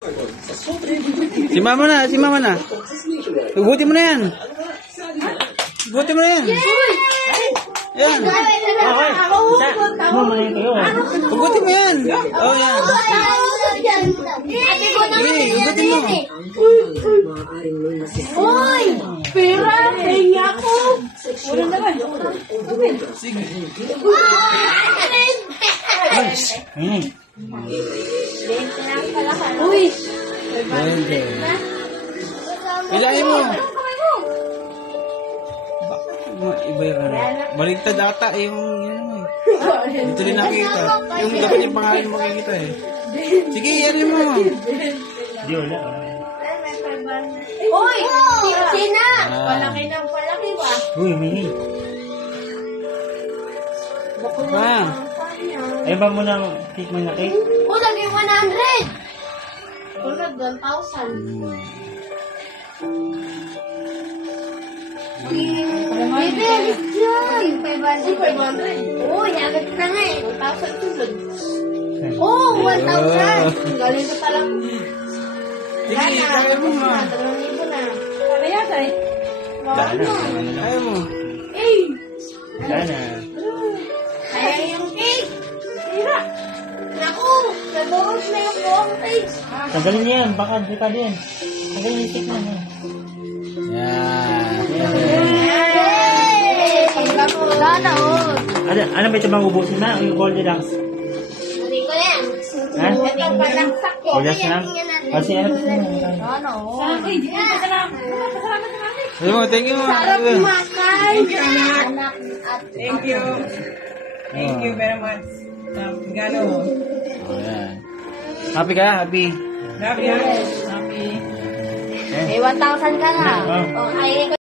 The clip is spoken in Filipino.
Si mama na. Hugutin mo na yan. Hugutin mo na yan. Yan. Hugutin mo yan. Oh, yan. Hugutin mo. Uy! Pera! Kaya ako! Wala naman. Sige. Uy! Ilahin mo. Iba yung ano. Baligtad ata yung yan mo eh. Dito rin nakikita. Yung dapat yung pangalan mo makikita eh. Sige, yan mo. Di wala. Uy! Sina! Palaki ng palaki ba? Uy, mini. Pa. Ay ba mo ng cake mo na cake? O, lagi 100! Tulad 1,000. Bebe, alis dyan! 500. Uy, agad na nga eh. 1,000 tulad. Oh, 1,000! Galing ko talang. Sige, kaya mo ma. 2,000 na. Kaya yata eh. Kaya mo. Eh! Sana. Kaya yung cake! Tira! Naku! Nagurot na yung buong cake! Tanggalin niya yan. Baka di ka din. Tanggalin yung cake na. Yan. Yay! Paglag mo. Sana oh! Ano ba ito bang ubusin na? Yung Goldilocks? Hindi ko yan. Ha? Ito palaksak ko. Goldilocks na? Kasi ano pa Ano? Salamat. Thank you. Sarap makan. Anak at Thank you. Thank you very much. Gano. Oh, yan. Happy ka? Happy? Happy. Happy. may 1,000 ka na. Oh. O, ay